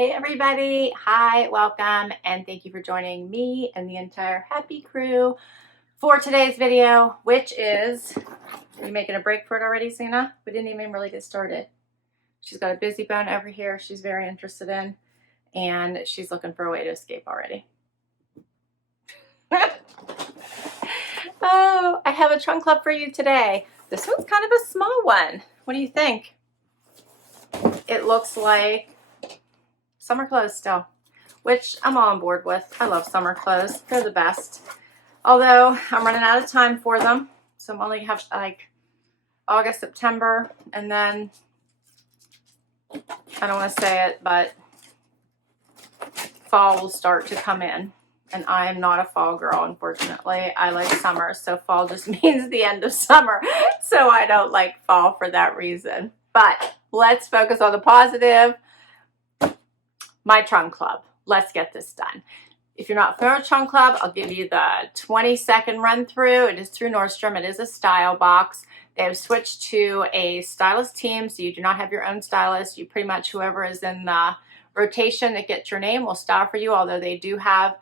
Hey everybody, hi, welcome, and thank you for joining me and the entire happy crew for today's video, which is, are you making a break for it already, Zena? We didn't even really get started. She's got a busy bone over here she's very interested in, and she's looking for a way to escape already. Oh, I have a trunk club for you today. This one's kind of a small one. What do you think? It looks like summer clothes still, which I'm all on board with. I love summer clothes. They're the best. Although I'm running out of time for them. So I'm only have like August, September, and then I don't want to say it, but fall will start to come in. And I'm not a fall girl, unfortunately. I like summer, so fall just means the end of summer. So I don't like fall for that reason. But let's focus on the positive. My trunk club. Let's get this done. If you're not familiar with trunk club, I'll give you the 20-second run through. It is through Nordstrom. It is a style box. They have switched to a stylist team, so you do not have your own stylist. You pretty much, whoever is in the rotation that gets your name will style for you, although they do have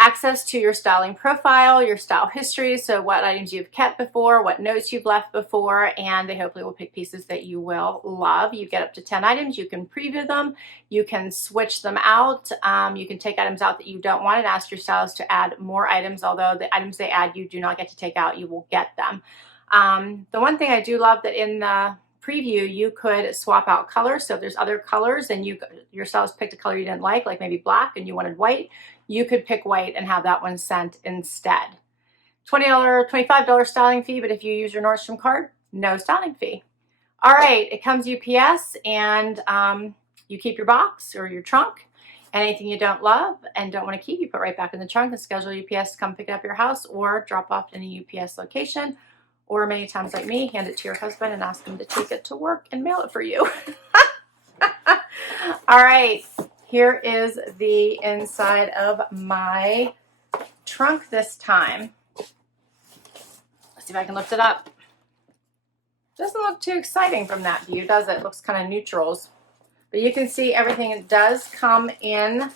access to your styling profile, your style history, so what items you've kept before, what notes you've left before, and they hopefully will pick pieces that you will love. You get up to 10 items. You can preview them. You can switch them out. You can take items out that you don't want and ask your stylist to add more items, although the items they add you do not get to take out. You will get them. The one thing I do love that in the preview you could swap out colors. So if there's other colors and your stylist picked a color you didn't like maybe black, and you wanted white, you could pick white and have that one sent instead. $20, $25 styling fee, but if you use your Nordstrom card, no styling fee. All right, it comes UPS, and you keep your box or your trunk. Anything you don't love and don't want to keep, you put right back in the trunk and schedule UPS to come pick it up at your house or drop off in a UPS location. Or many times like me, hand it to your husband and ask him to take it to work and mail it for you. All right, here is the inside of my trunk this time. Let's see if I can lift it up. Doesn't look too exciting from that view, does it? It looks kind of neutrals. But you can see everything. It does come in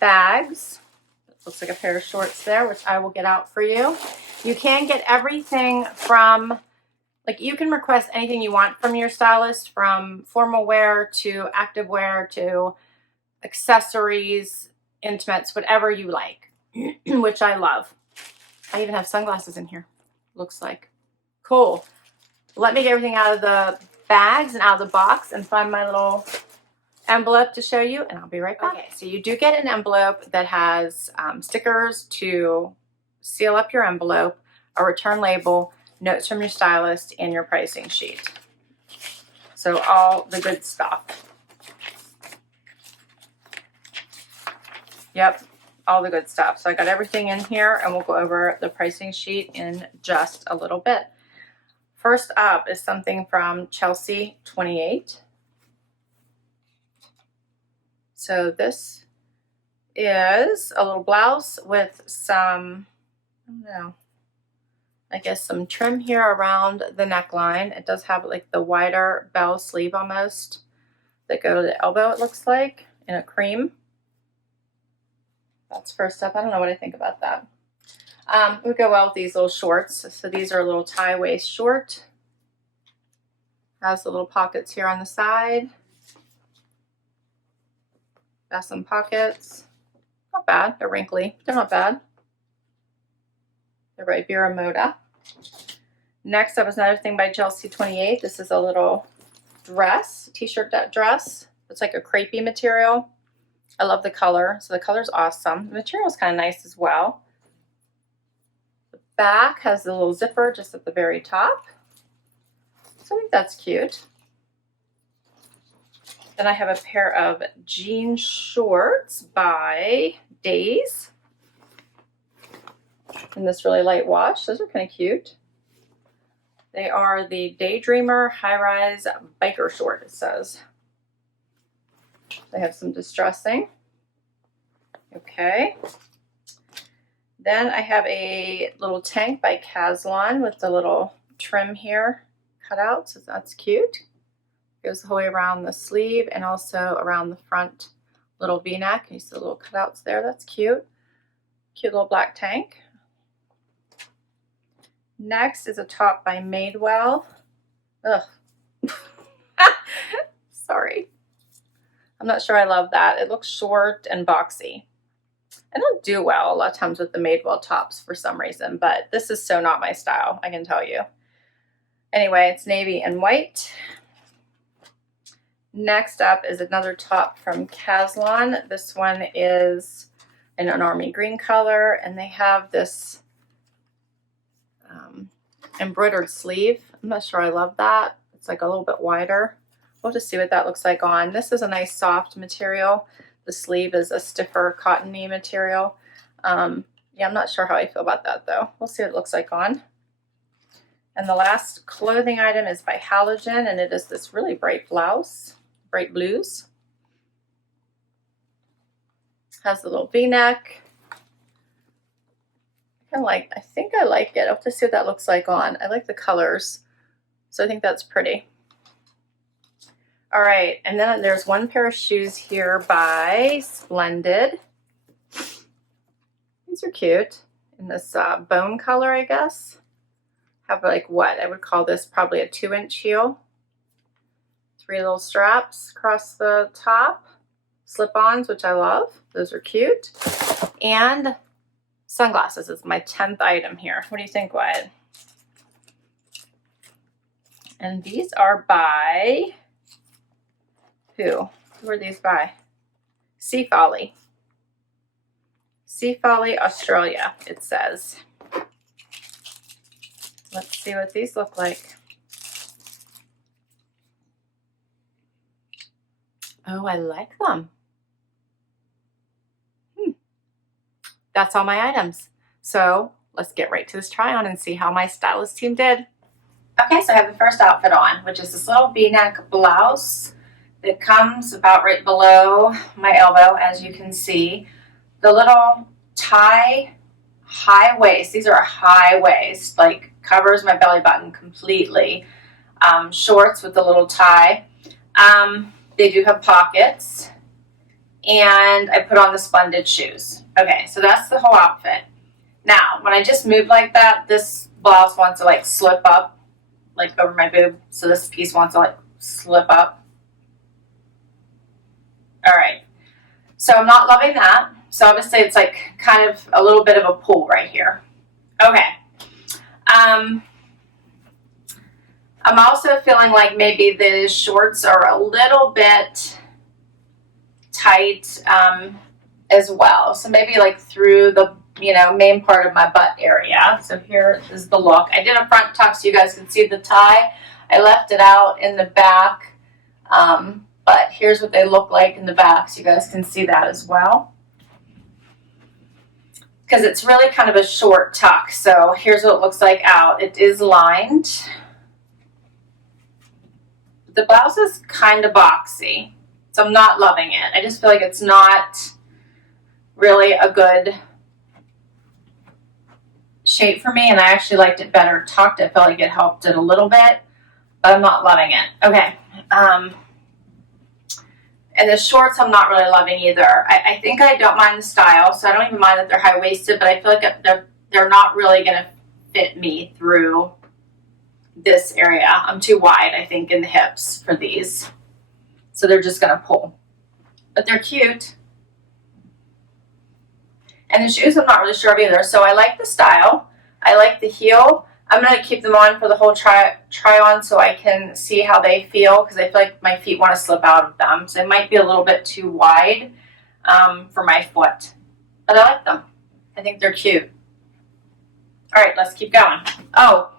bags. It looks like a pair of shorts there, which I will get out for you. You can get everything from, like, you can request anything you want from your stylist, from formal wear to active wear to accessories, intimates, whatever you like, which I love. I even have sunglasses in here, looks like. Cool. Let me get everything out of the bags and out of the box and find my little envelope to show you, and I'll be right back. Okay, so you do get an envelope that has stickers to seal up your envelope, a return label, notes from your stylist, and your pricing sheet. So all the good stuff. Yep, all the good stuff. So I got everything in here, and we'll go over the pricing sheet in just a little bit. First up is something from Chelsea 28. So this is a little blouse with some, I don't know, I guess some trim here around the neckline. It does have like the wider bell sleeve almost that go to the elbow, it looks like, in a cream. That's first up. I don't know what I think about that. It would go well with these little shorts. So these are a little tie waist short. Has the little pockets here on the side. Got some pockets. Not bad. They're wrinkly. They're not bad. They're by Vera Moda. Next up is another thing by Chelsea 28. This is a little dress, t-shirt dress. It's like a crepey material. I love the color. So the color's awesome. The material is kind of nice as well. The back has a little zipper just at the very top. So I think that's cute. Then I have a pair of jean shorts by Days in this really light wash. Those are kind of cute. They are the Daydreamer high-rise biker short, it says. They have some distressing. Okay. Then I have a little tank by Caslon with the little trim here cut out, so that's cute. Goes the whole way around the sleeve and also around the front Little V-neck. You see the little cutouts there. That's cute. Cute little black tank. Next is a top by Madewell. Ugh. Sorry. I'm not sure I love that. It looks short and boxy. I don't do well a lot of times with the Madewell tops for some reason, but this is so not my style, I can tell you. Anyway, it's navy and white. Next up is another top from Caslon. This one is in an army green color, and they have this embroidered sleeve. I'm not sure I love that. It's like a little bit wider. We'll just see what that looks like on. This is a nice soft material. The sleeve is a stiffer cottony material. Yeah, I'm not sure how I feel about that though. We'll see what it looks like on. And the last clothing item is by Halogen, and it is this really bright blouse, bright blues. Has the little V-neck. I think I like it. I'll have to see what that looks like on. I like the colors, so I think that's pretty. All right, and then there's one pair of shoes here by Splendid. These are cute in this bone color, I guess. Have like what I would call this probably a 2-inch heel. 3 little straps across the top. Slip-ons, which I love. Those are cute. And sunglasses is my 10th item here. What do you think, Wyatt? And these are by who? Who are these by? Seafolly. Seafolly, Australia, it says. Let's see what these look like. Oh, I like them. That's all my items. So let's get right to this try on and see how my stylist team did. Okay, so I have the first outfit on, which is this little V-neck blouse that comes about right below my elbow, as you can see. The little tie high waist, these are a high waist, like covers my belly button completely. Shorts with the little tie. They do have pockets. And I put on the Splendid shoes. Okay, so that's the whole outfit. Now, when I just move like that, this blouse wants to like slip up, like over my boob. So this piece wants to like slip up. All right, so I'm not loving that. So obviously it's like kind of a little bit of a pull right here. Okay. I'm also feeling like maybe the shorts are a little bit tight as well. So maybe like through the main part of my butt area. So here is the look. I did a front tuck so you guys can see the tie. I left it out in the back, but here's what they look like in the back so you guys can see that as well. Because it's really kind of a short tuck. So here's what it looks like out. It is lined. The blouse is kind of boxy, so I'm not loving it. I just feel like it's not really a good shape for me, and I actually liked it better tucked. I felt like it helped it a little bit, but I'm not loving it. Okay. And the shorts I'm not really loving either. I think I don't mind the style, so I don't even mind that they're high-waisted, but I feel like they're not really going to fit me through this area. I'm too wide, I think, in the hips for these. So they're just going to pull. But they're cute. And the shoes I'm not really sure of either. So I like the style. I like the heel. I'm going to keep them on for the whole try on so I can see how they feel, because I feel like my feet want to slip out of them. So it might be a little bit too wide for my foot. But I like them. I think they're cute. All right, let's keep going. Oh,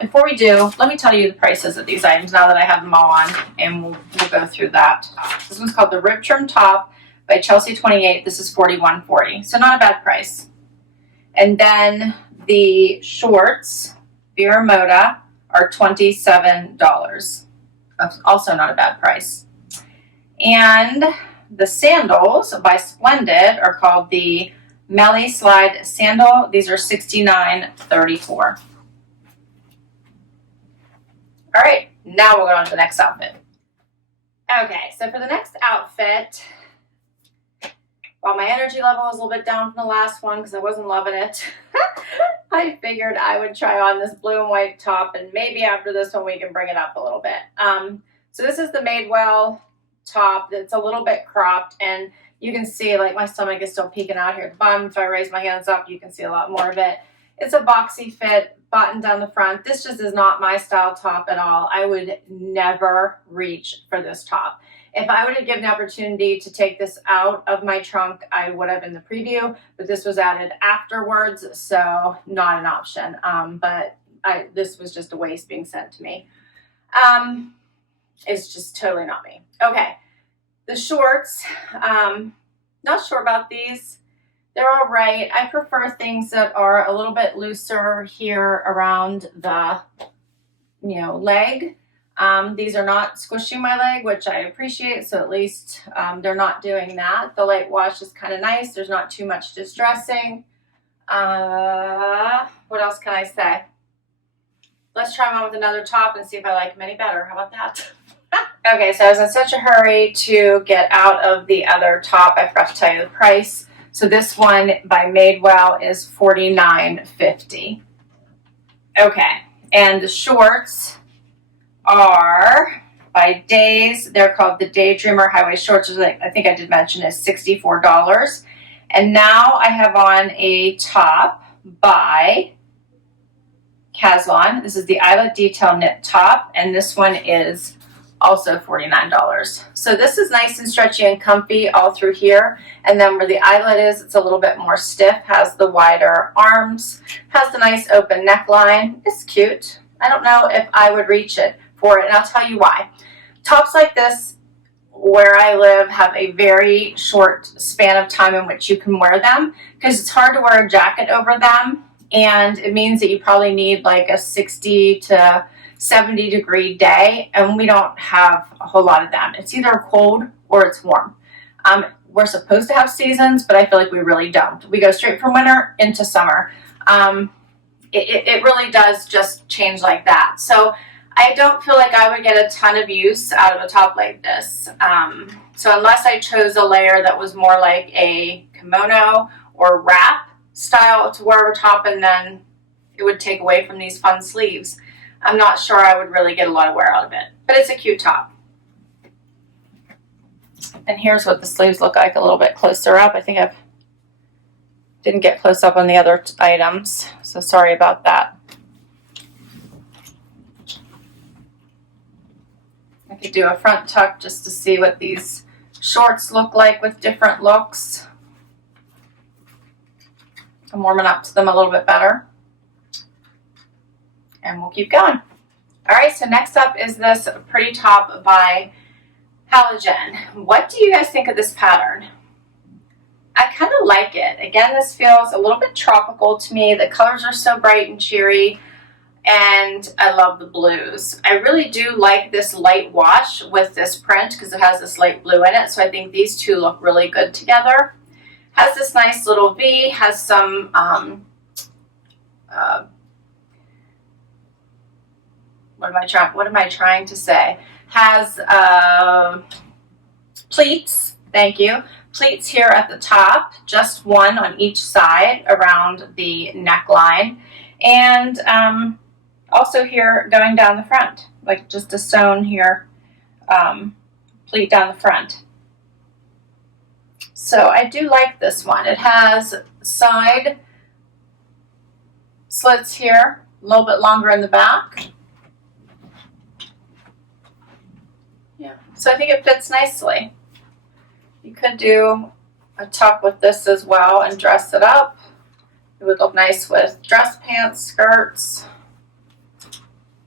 before we do, let me tell you the prices of these items now that I have them all on, and we'll go through that. This one's called the Rib Trim Top by Chelsea 28. This is $41.40, so not a bad price. And then the shorts, Vera Moda, are $27. Also not a bad price. And the sandals by Splendid are called the Melly Slide Sandal. These are $69.34. All right, now we'll go on to the next outfit. Okay, so for the next outfit, While my energy level was a little bit down from the last one because I wasn't loving it, I figured I would try on this blue and white top, and maybe after this one we can bring it up a little bit. So this is the Madewell top that's a little bit cropped, and you can see like my stomach is still peeking out here at the bottom. If I raise my hands up, you can see a lot more of it. It's a boxy fit, button down the front. This just is not my style top at all. I would never reach for this top. If I would have given the opportunity to take this out of my trunk, I would have in the preview, but this was added afterwards, so not an option. This was just a waste being sent to me. It's just totally not me. Okay, the shorts, not sure about these. They're all right. I prefer things that are a little bit looser here around the, leg. These are not squishing my leg, which I appreciate, so at least they're not doing that. The light wash is kind of nice. There's not too much distressing. What else can I say? Let's try them on with another top and see if I like them any better. How about that? Okay, so I was in such a hurry to get out of the other top, I forgot to tell you the price. So this one by Madewell is $49.50. Okay, and the shorts are by Days. They're called the Daydreamer Highway Shorts, which I think I did mention is $64. And now I have on a top by Caslon. This is the Eyelet Detail Knit Top, and this one is also $49. So this is nice and stretchy and comfy all through here. And then where the eyelet is, it's a little bit more stiff, has the wider arms, has the nice open neckline. It's cute. I don't know if I would reach it for it, and I'll tell you why. Tops like this, where I live, have a very short span of time in which you can wear them because it's hard to wear a jacket over them, and it means that you probably need like a 60 to 70 degree day, and we don't have a whole lot of them. It's either cold or it's warm. We're supposed to have seasons, but I feel like we really don't. We go straight from winter into summer. It really does just change like that. So I don't feel like I would get a ton of use out of a top like this. So unless I chose a layer that was more like a kimono or wrap style to wear over top, and then it would take away from these fun sleeves, I'm not sure I would really get a lot of wear out of it, but it's a cute top. And here's what the sleeves look like a little bit closer up. I think I didn't get close up on the other items, so sorry about that. I could do a front tuck just to see what these shorts look like with different looks. I'm warming up to them a little bit better. And we'll keep going. All right, so next up is this pretty top by Halogen. What do you guys think of this pattern? I kind of like it. Again, this feels a little bit tropical to me. The colors are so bright and cheery, and I love the blues. I really do like this light wash with this print because it has this light blue in it, so I think these two look really good together. Has this nice little V, has some what am I trying to say? Has pleats, thank you. Pleats here at the top, just one on each side around the neckline. And also here going down the front, like just a sewn here, pleat down the front. So I do like this one. It has side slits here, a little bit longer in the back. Yeah, so I think it fits nicely. You could do a tuck with this as well and dress it up. It would look nice with dress pants, skirts,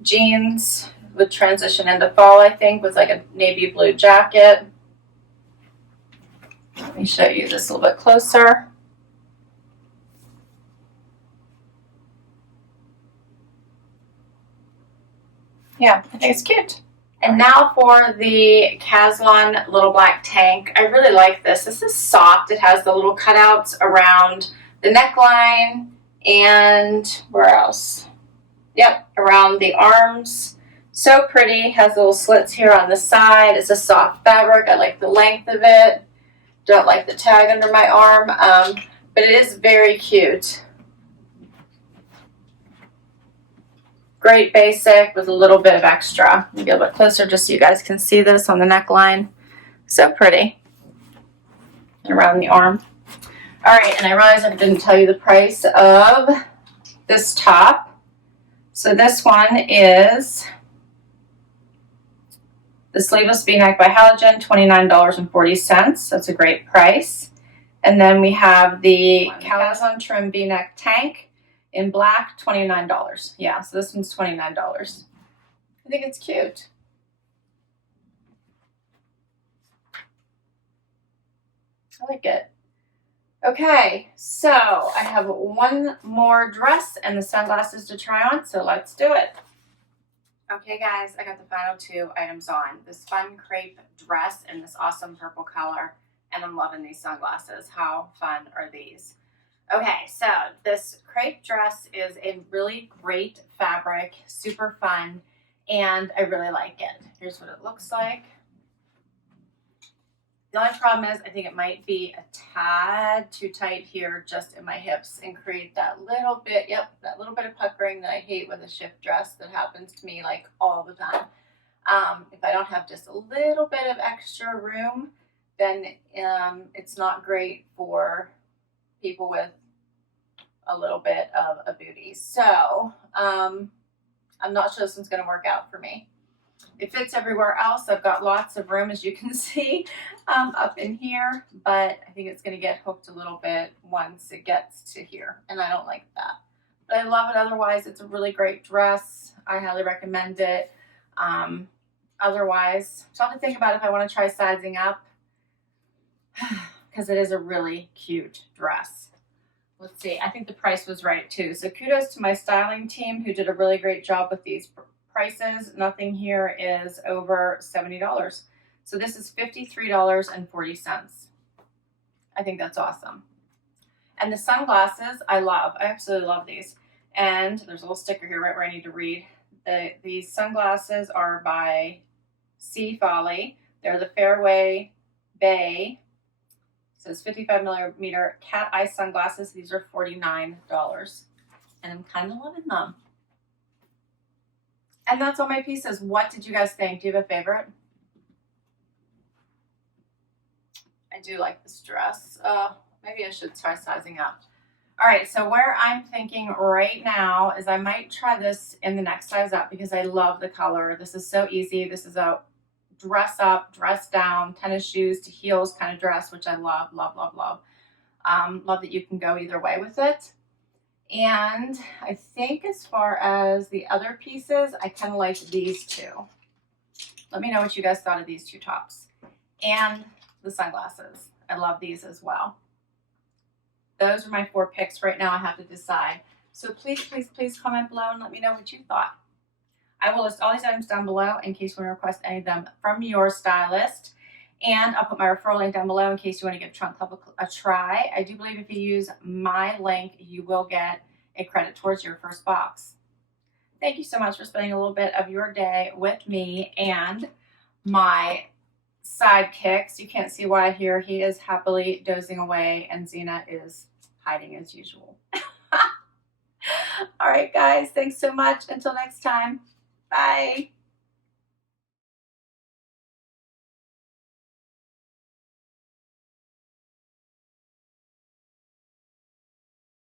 jeans. It would transition into fall, I think, with like a navy blue jacket. Let me show you this a little bit closer. Yeah, I think it's cute. And now for the Caslon little black tank. I really like this. This is soft. It has the little cutouts around the neckline and where else? Yep, around the arms. So pretty. Has little slits here on the side. It's a soft fabric. I like the length of it. Don't like the tag under my arm, but it is very cute. Great basic with a little bit of extra. Maybe a little bit closer just so you guys can see this on the neckline. So pretty. And around the arm. All right, and I realized I didn't tell you the price of this top. So this one is the sleeveless V-neck by Halogen, $29.40. That's a great price. And then we have the Caslon trim V-neck tank in black, $29. Yeah, so this one's $29. I think it's cute. I like it. Okay, so I have one more dress and the sunglasses to try on, so let's do it. Okay guys, I got the final two items on. This fun crepe dress in this awesome purple color, and I'm loving these sunglasses. How fun are these? Okay, so this crepe dress is a really great fabric, super fun, and I really like it. Here's what it looks like. The only problem is I think it might be a tad too tight here just in my hips and create that little bit, that little bit of puckering that I hate with a shift dress that happens to me like all the time. If I don't have just a little bit of extra room, then it's not great for people with a little bit of a booty. So I'm not sure this one's going to work out for me. It fits everywhere else. I've got lots of room, as you can see, up in here, but I think it's going to get hooked a little bit once it gets to here, and I don't like that. But I love it otherwise. It's a really great dress. I highly recommend it. Otherwise, so I have to think about if I want to try sizing up, because it is a really cute dress. Let's see. I think the price was right, too. So kudos to my styling team who did a really great job with these prices. Nothing here is over $70. So this is $53.40. I think that's awesome. And the sunglasses I love. I absolutely love these. And there's a little sticker here right where I need to read. These sunglasses are by Seafolly. They're the Faraway Bay. It says 55mm cat eye sunglasses. These are $49. And I'm kind of loving them. And that's all my pieces. What did you guys think? Do you have a favorite? I do like this dress. Maybe I should try sizing up. All right, so where I'm thinking right now is I might try this in the next size up because I love the color. This is so easy. This is a dress up, dress down, tennis shoes to heels kind of dress, which I love, love, love, love. Love that you can go either way with it. And I think as far as the other pieces, I kind of like these two. Let me know what you guys thought of these two tops. And the sunglasses. I love these as well. Those are my 4 picks right now. I have to decide. So please, please, please comment below and let me know what you thought. I will list all these items down below in case you want to request any of them from your stylist. And I'll put my referral link down below in case you want to give Trunk Club a try. I do believe if you use my link, you will get a credit towards your first box. Thank you so much for spending a little bit of your day with me and my sidekicks. You can't see why here. He is happily dozing away and Xena is hiding as usual. All right, guys. Thanks so much. Until next time. Bye.